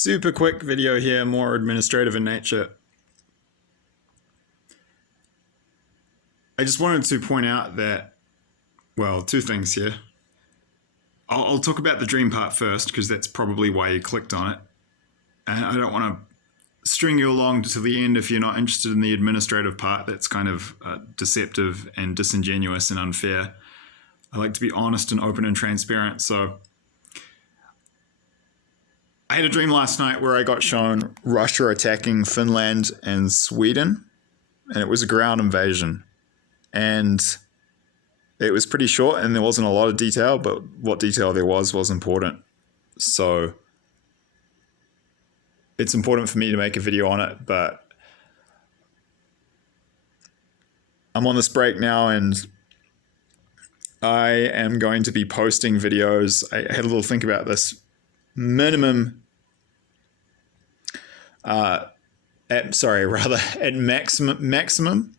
Super quick video here, more administrative in nature. I just wanted to point out that, well, two things here. I'll talk about the dream part first because that's probably why you clicked on it. And I don't want to string you along to the end if you're not interested in the administrative part. That's kind of deceptive and disingenuous and unfair. I like to be honest and open and transparent. So I had a dream last night where I got shown Russia attacking Finland and Sweden, and it was a ground invasion. And it was pretty short and there wasn't a lot of detail, but what detail there was important. So it's important for me to make a video on it, but I'm on this break now and I am going to be posting videos. I had a little think about this. Minimum, at maximum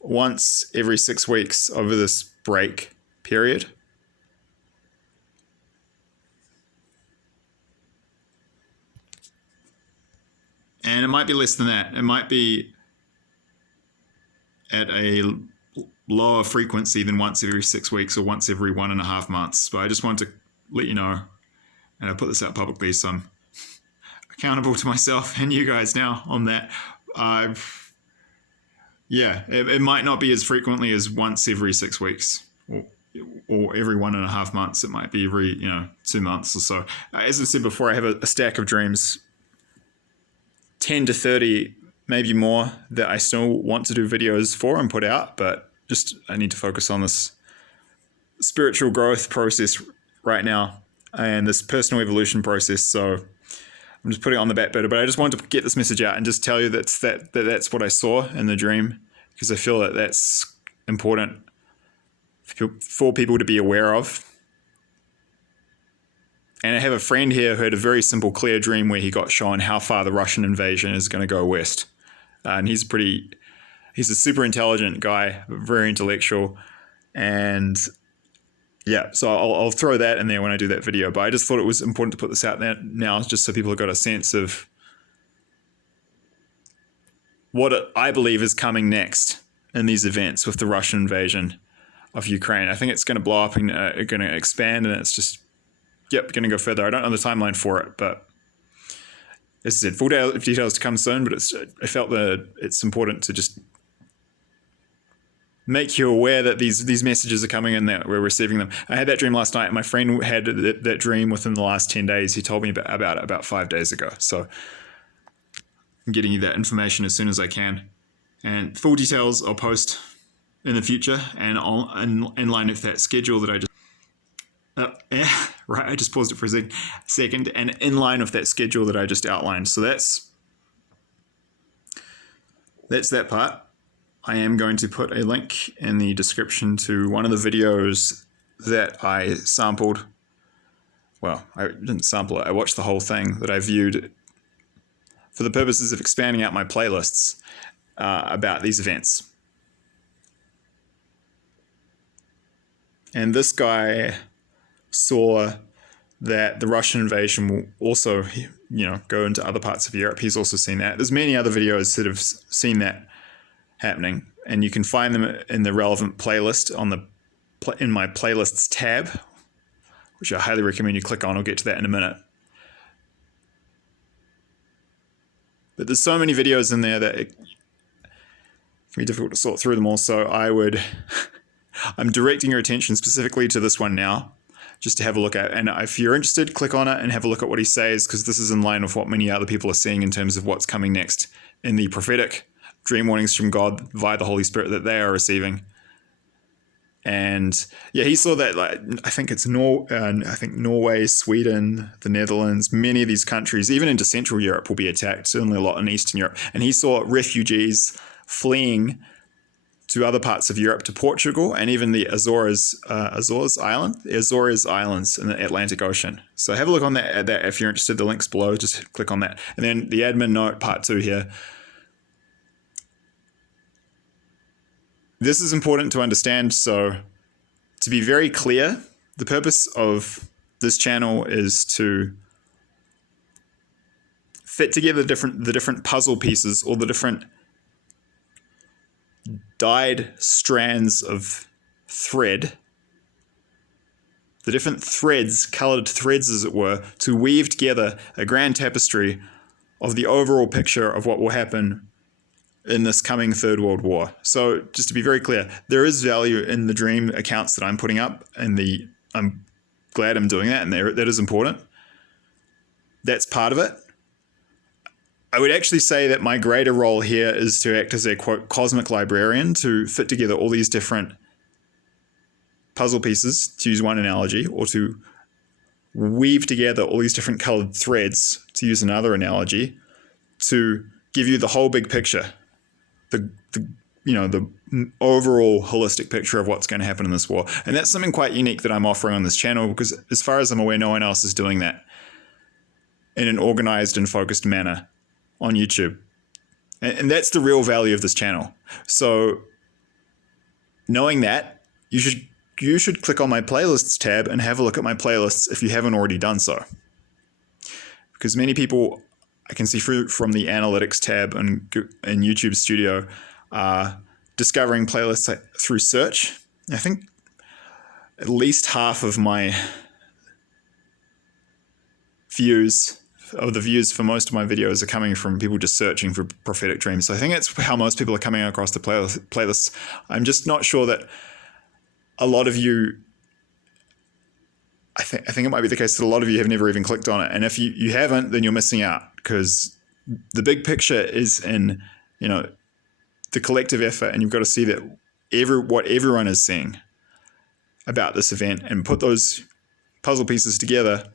once every 6 weeks over this break period. And it might be less than that. It might be at a lower frequency than once every 6 weeks or once every 1.5 months. But I just want to let you know, and I put this out publicly, so I'm accountable to myself and you guys now on that. It might not be as frequently as once every 6 weeks or every 1.5 months. It might be every 2 months or so. As I said before, I have a stack of dreams, 10 to 30, maybe more, that I still want to do videos for and put out, but just I need to focus on this spiritual growth process right now and this personal evolution process. So I'm just putting it on the back burner, but I just wanted to get this message out and just tell you that's what I saw in the dream, because I feel that that's important for people to be aware of. And I have a friend here who had a very simple, clear dream where he got shown how far the Russian invasion is going to go west. And he's a super intelligent guy, very intellectual. And yeah, so I'll throw that in there when I do that video. But I just thought it was important to put this out there now, just so people have got a sense of what I believe is coming next in these events with the Russian invasion of Ukraine. I think it's going to blow up and going to expand, and it's just, going to go further. I don't know the timeline for it, but as I said, full details to come soon, but I felt that it's important to just make you aware that these messages are coming and that we're receiving them. I had that dream last night. My friend had that dream within the last 10 days. He told me about it about 5 days ago. So I'm getting you that information as soon as I can. And full details I'll post in the future and in line with that schedule that I just... I just paused it for a second. And in line with that schedule that I just outlined. So that's that part. I am going to put a link in the description to one of the videos that I sampled. Well, I didn't sample it. I watched the whole thing that I viewed for the purposes of expanding out my playlists about these events. And this guy saw that the Russian invasion will also, go into other parts of Europe. He's also seen that. There's many other videos that have seen that happening, and you can find them in the relevant playlist in my playlists tab, which I highly recommend you click on. I'll get to that in a minute. But there's so many videos in there that it can be difficult to sort through them all. So I'm directing your attention specifically to this one now, just to have a look at. And if you're interested, click on it and have a look at what he says, because this is in line with what many other people are seeing in terms of what's coming next in the prophetic dream warnings from God via the Holy Spirit that they are receiving. And yeah, he saw that, I think it's Norway, Sweden, the Netherlands, many of these countries, even into Central Europe, will be attacked, certainly a lot in Eastern Europe. And he saw refugees fleeing to other parts of Europe, to Portugal, and even the Azores Islands in the Atlantic Ocean. So have a look on that if you're interested. The link's below, just click on that. And then the admin note, part 2 here. This is important to understand. So to be very clear, the purpose of this channel is to fit together the different puzzle pieces, or the different dyed strands of thread, the different threads, colored threads as it were, to weave together a grand tapestry of the overall picture of what will happen in this coming Third World War. So just to be very clear, there is value in the dream accounts that I'm putting up, and I'm glad I'm doing that, and that is important. That's part of it. I would actually say that my greater role here is to act as a, quote, cosmic librarian, to fit together all these different puzzle pieces, to use one analogy, or to weave together all these different colored threads, to use another analogy, to give you the whole big picture, the overall holistic picture of what's going to happen in this war. And that's something quite unique that I'm offering on this channel, because as far as I'm aware, no one else is doing that in an organized and focused manner on YouTube. And that's the real value of this channel. So knowing that, you should click on my playlists tab and have a look at my playlists if you haven't already done so. Because many people, I can see from the analytics tab in YouTube Studio, are discovering playlists through search. I think at least half of my views for most of my videos are coming from people just searching for prophetic dreams. So I think that's how most people are coming across the playlists. I'm just not sure that a lot of you, I think it might be the case that a lot of you have never even clicked on it. And if you haven't, then you're missing out, because the big picture is in, the collective effort, and you've got to see that what everyone is seeing about this event, and put those puzzle pieces together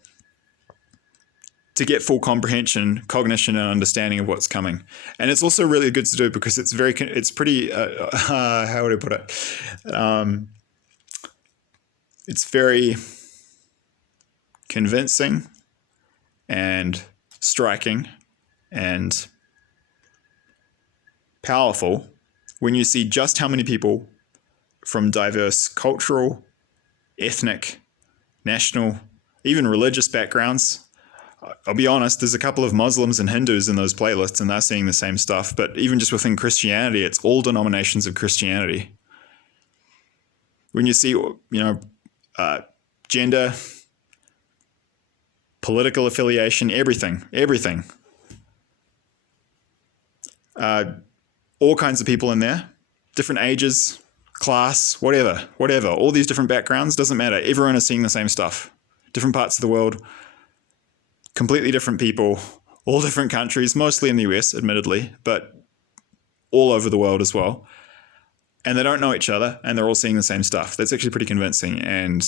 to get full comprehension, cognition, and understanding of what's coming. And it's also really good to do because it's pretty, how would I put it? It's very convincing and striking and powerful when you see just how many people from diverse cultural, ethnic, national, even religious backgrounds. I'll be honest, there's a couple of Muslims and Hindus in those playlists, and they're seeing the same stuff. But even just within Christianity, it's all denominations of Christianity. When you see, gender, political affiliation, everything. All kinds of people in there, different ages, class, whatever. All these different backgrounds, doesn't matter. Everyone is seeing the same stuff. Different parts of the world, completely different people, all different countries, mostly in the US, admittedly, but all over the world as well. And they don't know each other, and they're all seeing the same stuff. That's actually pretty convincing. And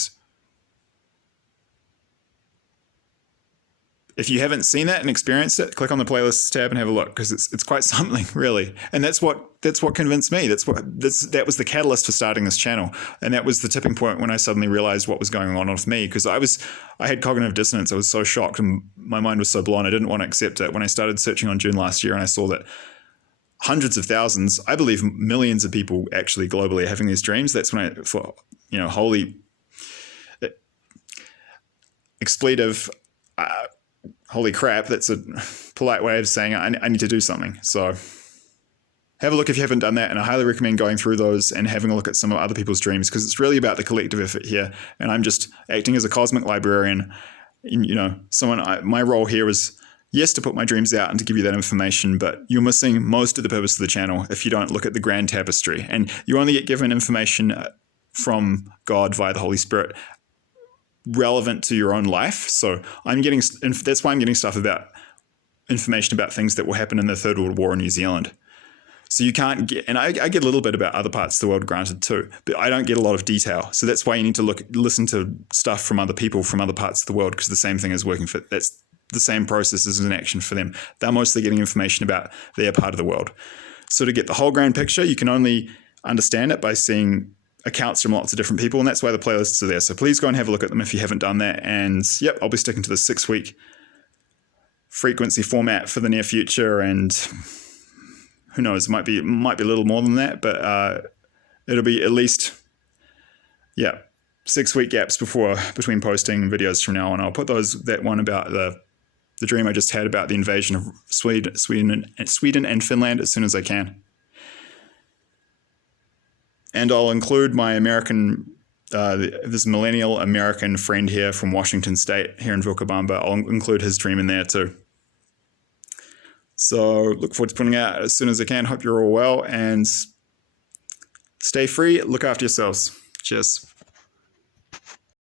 if you haven't seen that and experienced it, click on the playlists tab and have a look, because it's quite something, really. And that's what convinced me. That was the catalyst for starting this channel, and that was the tipping point when I suddenly realized what was going on with me, because I had cognitive dissonance. I was so shocked, and my mind was so blown. I didn't want to accept it. When I started searching on June last year, and I saw that hundreds of thousands, I believe millions of people actually globally are having these dreams. That's when I thought, holy expletive. Holy crap, that's a polite way of saying I need to do something. So have a look if you haven't done that, and I highly recommend going through those and having a look at some of other people's dreams, because it's really about the collective effort here, and I'm just acting as a cosmic librarian. My role here is, yes, to put my dreams out and to give you that information, but you're missing most of the purpose of the channel if you don't look at the grand tapestry, and you only get given information from God via the Holy Spirit relevant to your own life. So that's why I'm getting information about things that will happen in the Third World War in New Zealand. So you can't get, and I get a little bit about other parts of the world, granted, too, but I don't get a lot of detail. So that's why you need to listen to stuff from other people from other parts of the world, because the same thing is working for, that's the same process is in action for them. They're mostly getting information about their part of the world. So to get the whole grand picture, you can only understand it by seeing accounts from lots of different people, and that's why the playlists are there. So please go and have a look at them if you haven't done that. And yep, I'll be sticking to the 6-week frequency format for the near future, and who knows, it might be a little more than that, but it'll be at least 6-week gaps between posting videos from now on. I'll put that one about the the dream I just had about the invasion of Sweden and Finland as soon as I can. And I'll include my this millennial American friend here from Washington State, here in Vilcabamba. I'll include his dream in there too. So look forward to putting it out as soon as I can. Hope you're all well and stay free. Look after yourselves. Cheers.